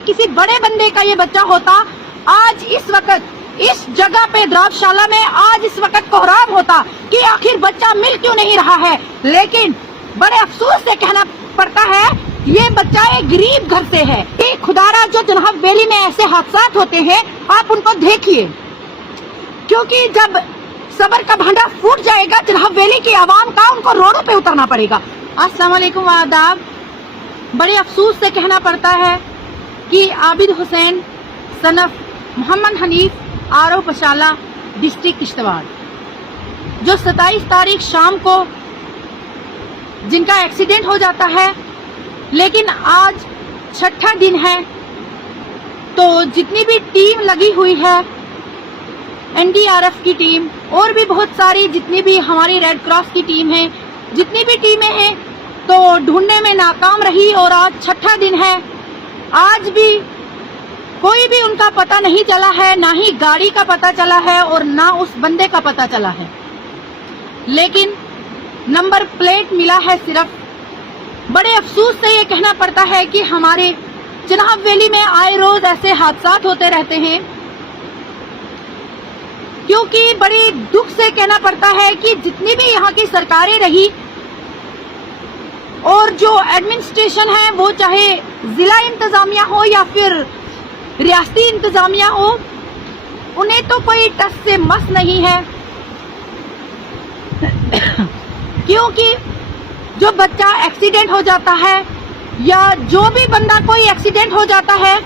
किसी बड़े बंदे का ये बच्चा होता, आज इस वक्त इस जगह पे द्रावशाला में आज इस वक्त कोहराम होता कि आखिर बच्चा मिल क्यों नहीं रहा है। लेकिन बड़े अफसोस से कहना पड़ता है ये बच्चा एक गरीब घर से है। ये खुदारा जो जनाब वैली में ऐसे हादसा होते हैं आप उनको देखिए, क्योंकि जब सबर का भांडा फूट जाएगा जनाब वैली की आवाम का, उनको रोडों पे उतरना पड़ेगा। अस्सलाम वालेकुम, आदाब। बड़े अफसोस से कहना पड़ता है कि आबिद हुसैन सनफ मोहम्मद हनीफ आरो पशाला डिस्ट्रिक्ट किश्तवाड़, जो 27 तारीख शाम को जिनका एक्सीडेंट हो जाता है, लेकिन आज छठा दिन है तो जितनी भी टीम लगी हुई है, एनडीआरएफ की टीम और भी बहुत सारी जितनी भी हमारी रेड क्रॉस की टीम है, जितनी भी टीमें हैं तो ढूंढने में नाकाम रही। और आज छठा दिन है, आज भी कोई भी उनका पता नहीं चला है, ना ही गाड़ी का पता चला है और ना उस बंदे का पता चला है। लेकिन नंबर प्लेट मिला है सिर्फ। बड़े अफसोस से ये कहना पड़ता है कि हमारे जनाब वैली में आए रोज ऐसे हादसा होते रहते हैं, क्योंकि बड़ी दुख से कहना पड़ता है कि जितनी भी यहाँ की सरकारें रही और जो एडमिनिस्ट्रेशन है, वो चाहे जिला इंतजामिया हो या फिर रियासती इंतजामिया हो, उन्हें तो कोई टस से मस नहीं है। क्योंकि जो बच्चा एक्सीडेंट हो जाता है या जो भी बंदा कोई एक्सीडेंट हो जाता है,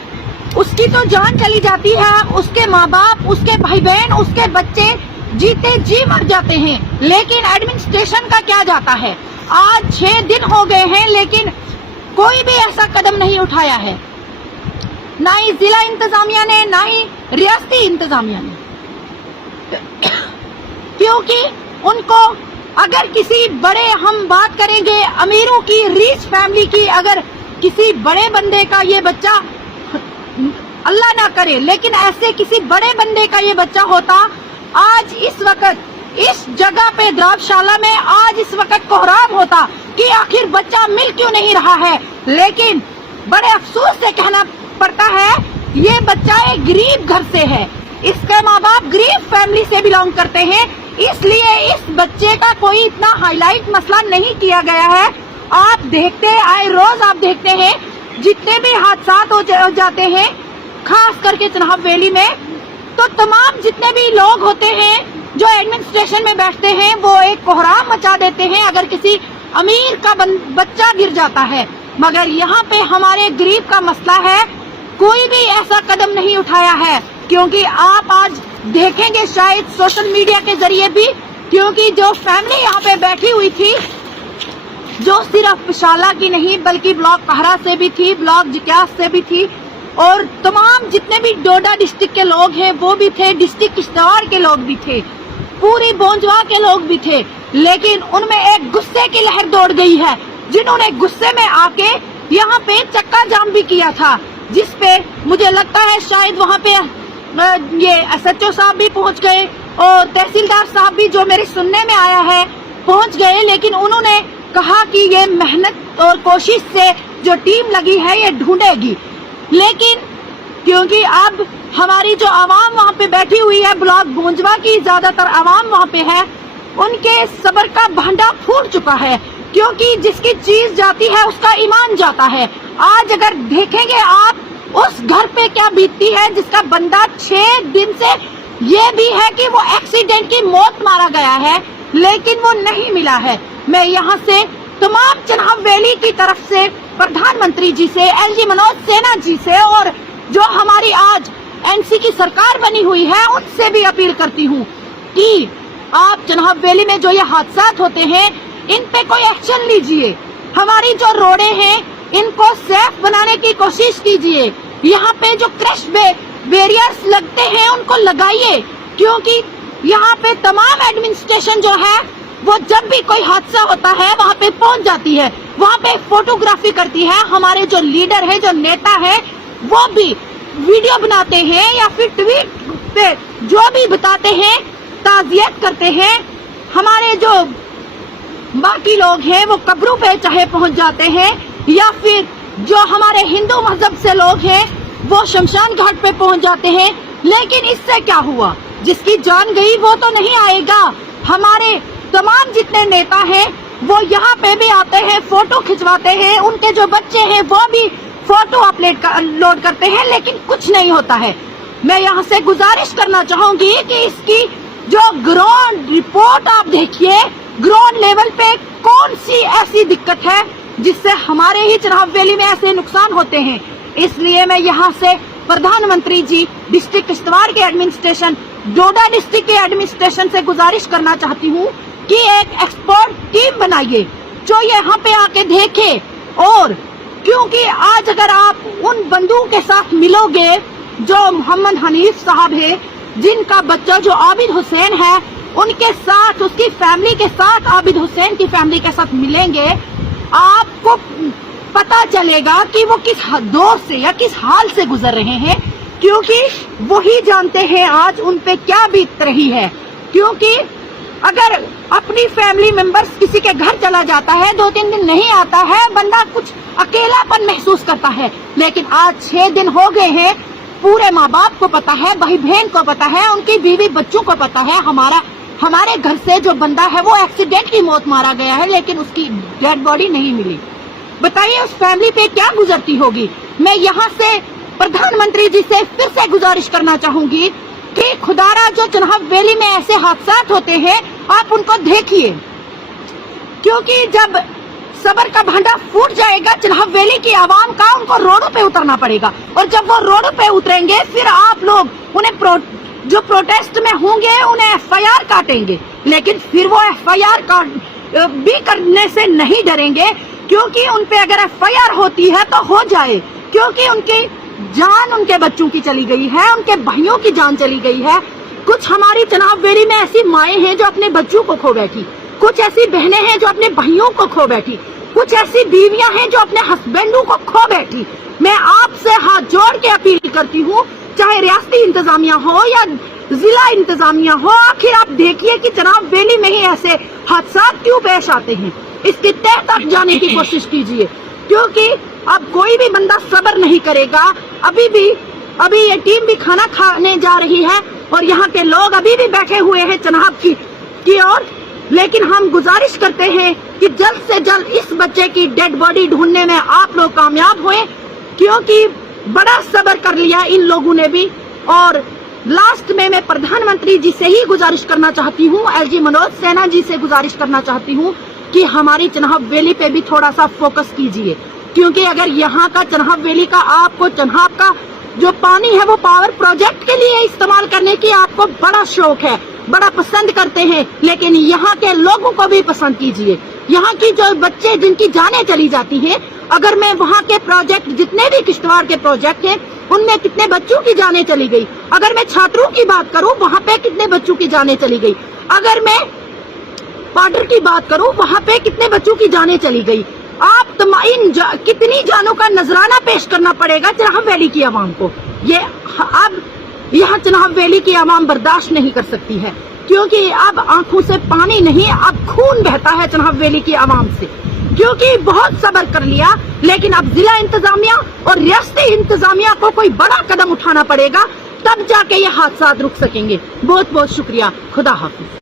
उसकी तो जान चली जाती है, उसके माँ बाप, उसके भाई बहन, उसके बच्चे जीते जी मर जाते हैं। लेकिन एडमिनिस्ट्रेशन का क्या जाता है। आज 6 दिन हो गए हैं लेकिन कोई भी ऐसा कदम नहीं उठाया है, ना ही जिला इंतजामिया ने, ना ही रियासती इंतजामिया ने। क्योंकि उनको अगर किसी बड़े, हम बात करेंगे अमीरों की, रिच फैमिली की, अगर किसी बड़े बंदे का ये बच्चा, अल्लाह ना करे, लेकिन ऐसे किसी बड़े बंदे का ये बच्चा होता, आज इस वक्त इस जगह पे द्रावशाला में आज इस वक्त कोहराम होता कि आखिर बच्चा मिल क्यों नहीं रहा है। लेकिन बड़े अफसोस से कहना पड़ता है ये बच्चा एक गरीब घर से है, इसके माँ बाप गरीब फैमिली से बिलोंग करते हैं, इसलिए इस बच्चे का कोई इतना हाईलाइट मसला नहीं किया गया है। आप देखते आए रोज आप देखते हैं जितने भी हादसा हो जाते हैं, खास करके जनाब वैली में, तो तमाम जितने भी लोग होते हैं जो एडमिनिस्ट्रेशन में बैठते हैं, वो एक कोहराम मचा देते हैं अगर किसी अमीर का बच्चा गिर जाता है। मगर यहाँ पे हमारे गरीब का मसला है, कोई भी ऐसा कदम नहीं उठाया है। क्योंकि आप आज देखेंगे शायद सोशल मीडिया के जरिए भी, क्योंकि जो फैमिली यहाँ पे बैठी हुई थी, जो सिर्फ पशाला की नहीं बल्कि ब्लॉक कहरा से भी थी, ब्लॉक जिक्यास से भी थी, और तमाम जितने भी डोडा डिस्ट्रिक्ट के लोग हैं वो भी थे, डिस्ट्रिक्ट किश्तवाड़ के लोग भी थे, पूरी बोंजवा के लोग भी थे। लेकिन उनमें एक गुस्से की लहर दौड़ गई है, जिन्होंने गुस्से में आके यहाँ पे चक्का जाम भी किया था, जिसपे मुझे लगता है शायद वहाँ पे ये SHO साहब भी पहुँच गए और तहसीलदार साहब भी, जो मेरे सुनने में आया है, पहुँच गए। लेकिन उन्होंने कहा कि ये मेहनत और कोशिश से जो टीम लगी है ये ढूंढेगी। लेकिन क्योंकि अब हमारी जो आवाम वहाँ पे बैठी हुई है, ब्लॉक बोंजवा की ज्यादातर आवाम वहाँ पे है, उनके सबर का भांडा फूट चुका है। क्योंकि जिसकी चीज जाती है उसका ईमान जाता है। आज अगर देखेंगे आप उस घर पे क्या बीतती है जिसका बंदा 6 दिन से, ये भी है कि वो एक्सीडेंट की मौत मारा गया है लेकिन वो नहीं मिला है। मैं यहाँ से तमाम जनाब वैली की तरफ से प्रधानमंत्री जी से, LG मनोज सिन्हा जी से, और जो हमारी आज NC की सरकार बनी हुई है, उनसे भी अपील करती हूँ कि आप जनाब वैली में जो ये हादसा होते हैं इन पे कोई एक्शन लीजिए। हमारी जो रोडें हैं इनको सेफ बनाने की कोशिश कीजिए। यहाँ पे जो क्रश बैरियर्स लगते हैं उनको लगाइए, क्योंकि यहाँ पे तमाम एडमिनिस्ट्रेशन जो है वो जब भी कोई हादसा होता है वहाँ पे पहुँच जाती है, वहाँ पे फोटोग्राफी करती है। हमारे जो लीडर है, जो नेता है, वो भी वीडियो बनाते हैं या फिर ट्वीट पे जो भी बताते हैं, ताज़ियत करते हैं। हमारे जो बाकी लोग हैं वो कब्रों पे चाहे पहुँच जाते हैं, या फिर जो हमारे हिंदू मजहब से लोग हैं وہ शमशान घाट पे पहुंच जाते हैं, लेकिन इससे क्या हुआ? जिसकी जान गई वो तो नहीं आएगा। हमारे तमाम जितने नेता हैं वो यहाँ पे भी आते हैं, फोटो खिंचवाते हैं, उनके जो बच्चे हैं वो भी फोटो अपलोड करते हैं, लेकिन कुछ नहीं होता है। मैं यहाँ से गुजारिश करना चाहूंगी कि इसकी जो ग्राउंड रिपोर्ट आप देखिए, ग्राउंड लेवल पे कौन सी ऐसी दिक्कत है जिससे हमारे ही चनाब वैली में ऐसे नुकसान होते हैं। इसलिए मैं यहाँ से प्रधानमंत्री जी, डिस्ट्रिक्ट किश्तवाड़ के एडमिनिस्ट्रेशन, डोडा डिस्ट्रिक्ट के एडमिनिस्ट्रेशन से गुजारिश करना चाहती हूँ कि एक एक्सपर्ट टीम बनाइए जो यहाँ पे आके देखे। और क्योंकि आज अगर आप उन बंधुओं के साथ मिलोगे जो मोहम्मद हनीफ साहब है, जिनका बच्चा जो आबिद हुसैन है, उनके साथ, उसकी फैमिली के साथ, आबिद हुसैन की फैमिली के साथ मिलेंगे, आपको पता चलेगा कि वो किस दौर से या किस हाल से गुजर रहे हैं, क्योंकि वही जानते हैं आज उन पे क्या बीत रही है। क्योंकि अगर अपनी फैमिली मेंबर्स किसी के घर चला जाता है, 2-3 दिन नहीं आता है, बंदा कुछ अकेलापन महसूस करता है, लेकिन आज 6 दिन हो गए हैं, पूरे माँ बाप को पता है, भाई बहन को पता है, उनकी बीवी बच्चों को पता है, हमारे घर से जो बंदा है वो एक्सीडेंट की मौत मारा गया है, लेकिन उसकी डेड बॉडी नहीं मिली। बताइए उस फैमिली पे क्या गुजरती होगी। मैं यहाँ से प्रधानमंत्री जी से फिर से गुजारिश करना चाहूंगी कि खुदारा जो चनाब वैली में ऐसे हादसा होते हैं, आप उनको देखिए, क्योंकि जब सबर का भांडा फूट जाएगा चनाब वैली की आवाम का, उनको रोडों पे उतरना पड़ेगा। और जब वो रोडों पे उतरेंगे, फिर आप लोग उन्हें जो प्रोटेस्ट में होंगे उन्हें FIR काटेंगे, लेकिन फिर वो FIR भी करने से नहीं डरेंगे, क्योंकि उन पे अगर FIR होती है तो हो जाए, क्योंकि उनकी जान उनके बच्चों की चली गई है, उनके भाइयों की जान चली गई है। कुछ हमारी चनाब वैली में ऐसी माएँ हैं जो अपने बच्चों को खो बैठी, कुछ ऐसी बहनें हैं जो अपने भाइयों को खो बैठी, कुछ ऐसी बीवियां हैं जो अपने हस्बैंडों को खो बैठी। मैं आपसे हाथ जोड़ के अपील करती हूँ, चाहे रियासती इंतजामिया हो या जिला इंतजामिया हो, आखिर आप देखिए कि चनाब वैली में ही ऐसे हादसा क्यों पेश आते हैं, इसकी तह तक जाने की कोशिश कीजिए, क्योंकि अब कोई भी बंदा सब्र नहीं करेगा। अभी ये टीम भी खाना खाने जा रही है और यहाँ के लोग अभी भी बैठे हुए हैं चनाब की ओर, लेकिन हम गुजारिश करते हैं कि जल्द से जल्द इस बच्चे की डेड बॉडी ढूंढने में आप लोग कामयाब हुए, क्योंकि बड़ा सब्र कर लिया इन लोगों ने भी। और लास्ट में मैं प्रधानमंत्री जी से ही गुजारिश करना चाहती हूँ, LG मनोज सिन्हा जी से गुजारिश करना चाहती हूँ कि हमारी चनाब वैली पे भी थोड़ा सा फोकस कीजिए, क्योंकि अगर यहाँ का चनाब वैली का, आपको चनाब का जो पानी है वो पावर प्रोजेक्ट के लिए इस्तेमाल करने की आपको बड़ा शौक है, बड़ा पसंद करते हैं, लेकिन यहाँ के लोगों को भी पसंद कीजिए। यहाँ की जो बच्चे जिनकी जानें चली जाती हैं, अगर मैं वहाँ के प्रोजेक्ट, जितने भी किश्तवाड़ के प्रोजेक्ट हैं, उनमें कितने बच्चों की जानें चली गई। अगर मैं छात्रों की बात करूँ, वहाँ पे कितने बच्चों की जानें चली गई। अगर मैं पाउडर की बात करूँ, वहाँ पे कितने बच्चों की जानें चली गई। आप कितनी जानों का नजराना पेश करना पड़ेगा चनाब वैली की आवाम को। ये अब यहाँ चनाब वैली की आवाम बर्दाश्त नहीं कर सकती है, क्योंकि अब आंखों से पानी नहीं, अब खून बहता है चनाब वैली की आवाम से, क्योंकि बहुत सब्र कर लिया, लेकिन अब जिला इंतजामिया और रियासती इंतजामिया को कोई बड़ा कदम उठाना पड़ेगा, तब जाके ये हादसा रुक सकेंगे। बहुत बहुत शुक्रिया। खुदा हाफिज।